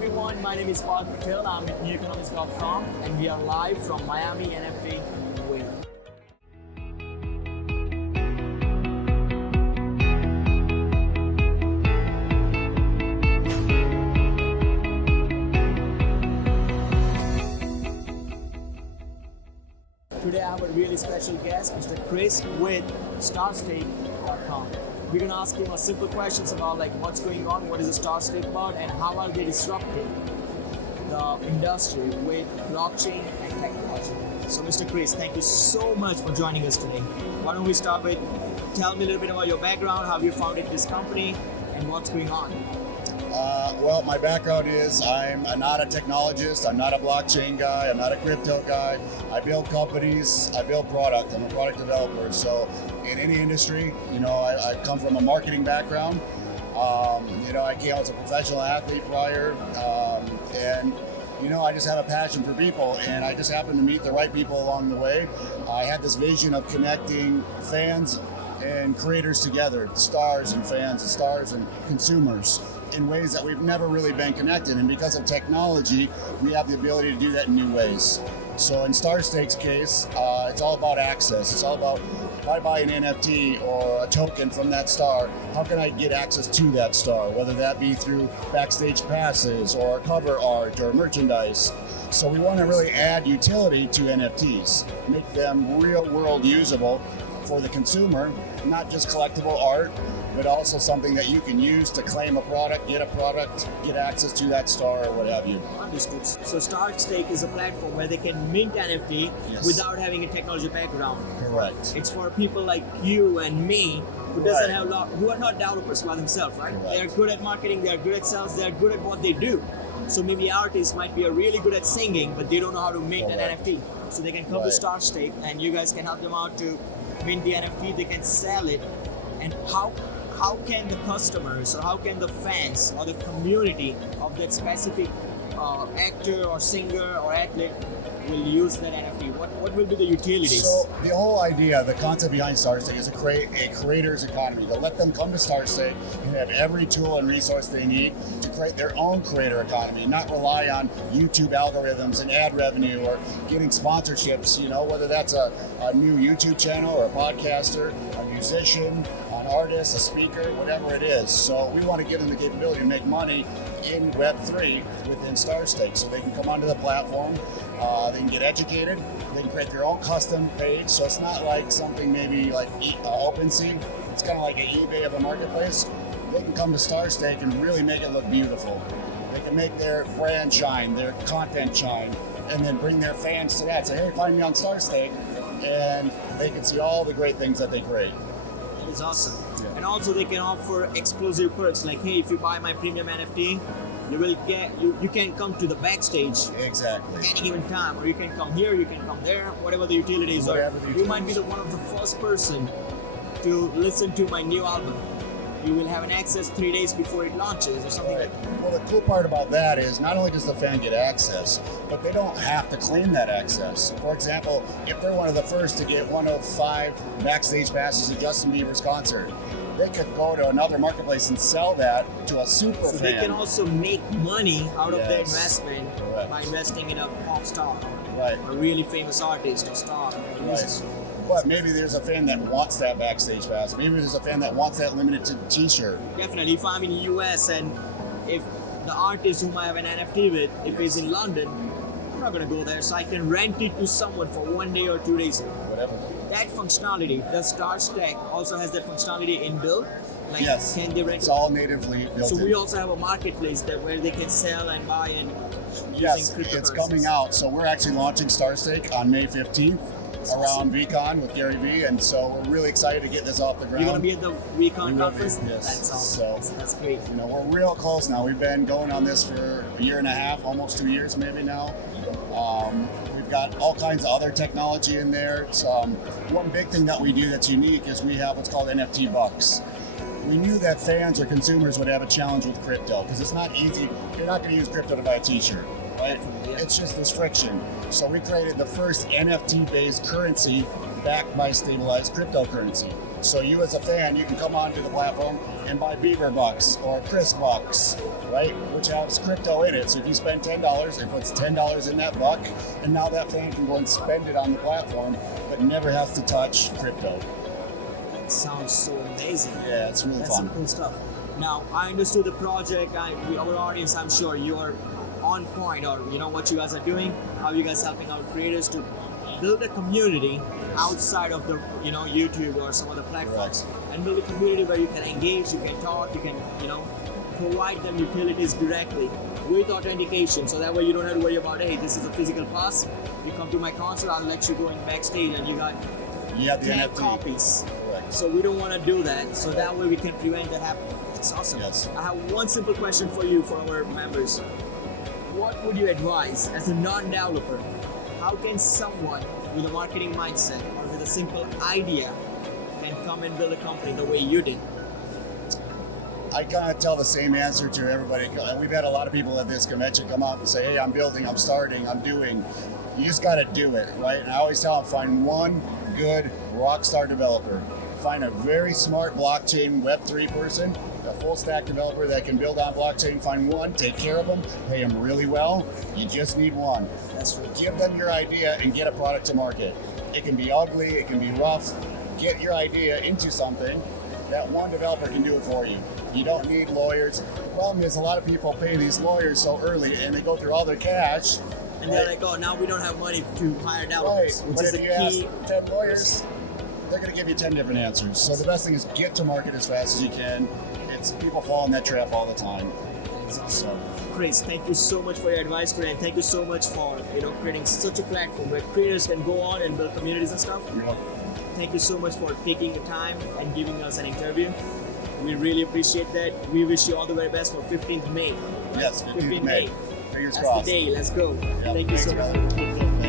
everyone, my name is Paul Patel. I'm with neweconomics.com and we are live from Miami NFT Wave. Today I have a really special guest, Mr. Chris with StarStake.com. We're going to ask him a simple questions about like what's going on, what is the StarStake about, and how are they disrupting the industry with blockchain and technology. So Mr. Chris, thank you so much for joining us today. Why don't we start with, tell me a little bit about your background, how you founded this company, and what's going on. Well, my background is I'm not a technologist, I'm not a blockchain guy, I'm not a crypto guy. I build companies, I build product, I'm a product developer. So in any industry, I come from a marketing background. I came out as a professional athlete prior, and I just have a passion for people, and I just happened to meet the right people along the way. I had this vision of connecting fans and creators together, stars and fans and stars and consumers, in ways that we've never really been connected. And because of technology, we have the ability to do that in new ways. So in StarStake's case, it's all about access. It's all about, if I buy an NFT or a token from that star, how can I get access to that star? Whether that be through backstage passes or cover art or merchandise. So we want to really add utility to NFTs, make them real world usable for the consumer, not just collectible art, but also something that you can use to claim a product, get access to that star or what have you. Understood. So StarStake is a platform where they can mint NFT without having a technology background. Correct. It's for people like you and me who doesn't have who are not developers by themselves, right? Correct. They're good at marketing, they're good at sales, they're good at what they do. So maybe artists might be really good at singing, but they don't know how to mint an NFT. So they can come to StarStake and you guys can help them out to mint the NFT, they can sell it. And how can the customers or how can the fans or the community of that specific actor or singer or athlete will use that NFT? What will be the utilities? So the whole idea, the concept behind StarStake is to create a creator's economy, to let them come to StarStake and have every tool and resource they need to create their own creator economy, not rely on YouTube algorithms and ad revenue or getting sponsorships, whether that's a new YouTube channel or a podcaster, a musician, an artist, a speaker, whatever it is. So we want to give them the capability to make money in Web3 within StarStake. So they can come onto the platform, they can get educated, they can create their own custom page. So it's not like something maybe like OpenSea. It's kind of like an eBay of a marketplace. They can come to StarStake and really make it look beautiful. They can make their brand shine, their content shine, and then bring their fans to that. Say, hey, find me on StarStake, and they can see all the great things that they create. That is awesome. Yeah. And also they can offer exclusive perks like, hey, if you buy my premium NFT, you will get you can come to the backstage exactly any given time, or you can come here, you can come there, whatever the utilities are. You might be one of the first person to listen to my new album. You will have an access 3 days before it launches or something like that. Well, the cool part about that is not only does the fan get access, but they don't have to claim that access. For example, if they're one of the first to get one of 5 backstage passes at Justin Bieber's concert, they could go to another marketplace and sell that to a super fan. So they can also make money out of their investment by investing in a pop star, a really famous artist or star. But maybe there's a fan that wants that backstage pass. Maybe there's a fan that wants that limited t-shirt. Definitely. If I'm in the US and if the artist whom I have an NFT with, if he's in London, I'm not going to go there. So I can rent it to someone for 1 day or 2 days. Whatever. That functionality, the StarStake also has that functionality inbuilt. Like, yes, can they rent it's all natively built So in. We also have a marketplace there where they can sell and buy and using cryptocurrencies. It's coming out. So we're actually launching StarStake on May 15th. Around VCon with Gary Vee, and so we're really excited to get this off the ground. You're going to be at the VCon conference? Yes. That's awesome. So, that's great. We're real close now. We've been going on this for a year and a half, almost 2 years maybe now. We've got all kinds of other technology in there. It's, one big thing that we do that's unique is we have what's called NFT bucks. We knew that fans or consumers would have a challenge with crypto because it's not easy. You're not going to use crypto to buy a t-shirt. Right? It's just this friction. So we created the first NFT-based currency backed by stabilized cryptocurrency. So you as a fan, you can come onto the platform and buy Beaver Bucks or Chris Bucks, right? Which has crypto in it. So if you spend $10, it puts $10 in that buck, and now that fan can go and spend it on the platform, but never has to touch crypto. That sounds so amazing. Yeah, it's really That's fun. some cool stuff. Now, I understood the project. Our audience, I'm sure you are on point, or you know what you guys are doing, how you guys helping our creators to build a community outside of the YouTube or some other platforms, and build a community where you can engage, you can talk, you can provide them utilities directly with authentication, so that way you don't have to worry about, hey, this is a physical pass, you come to my concert, I'll let you go in backstage and you got You have the 10 NFT. copies. Correct. So we don't want to do that, so that way we can prevent that happening. It's awesome. Yes. I have one simple question for you, for our members. What would you advise as a non-developer? How can someone with a marketing mindset or with a simple idea can come and build a company the way you did? I kind of tell the same answer to everybody. We've had a lot of people at this convention come out and say, hey, I'm building, I'm starting, I'm doing. You just got to do it, right? And I always tell them, find one good rock star developer. Find a very smart blockchain Web3 person, a full stack developer that can build on blockchain. Find one, take care of them, pay them really well. You just need one. That's right. Give them your idea and get a product to market. It can be ugly, it can be rough. Get your idea into something that one developer can do it for you. You don't need lawyers. The problem is a lot of people pay these lawyers so early and they go through all their cash. And they're like, oh, now we don't have money to hire developers, which But is if the you key. ask 10 lawyers, they're going to give you 10 different answers. So the best thing is get to market as fast as you can. It's people fall in that trap all the time. So Chris, thank you so much for your advice today, and thank you so much for creating such a platform where creators can go on and build communities and stuff. Thank you so much for taking the time and giving us an interview. We really appreciate that. We wish you all the very best for 15th May. yes, 15th May. Fingers That's crossed. the day. Let's go. Yeah, Thank you so thanks, much.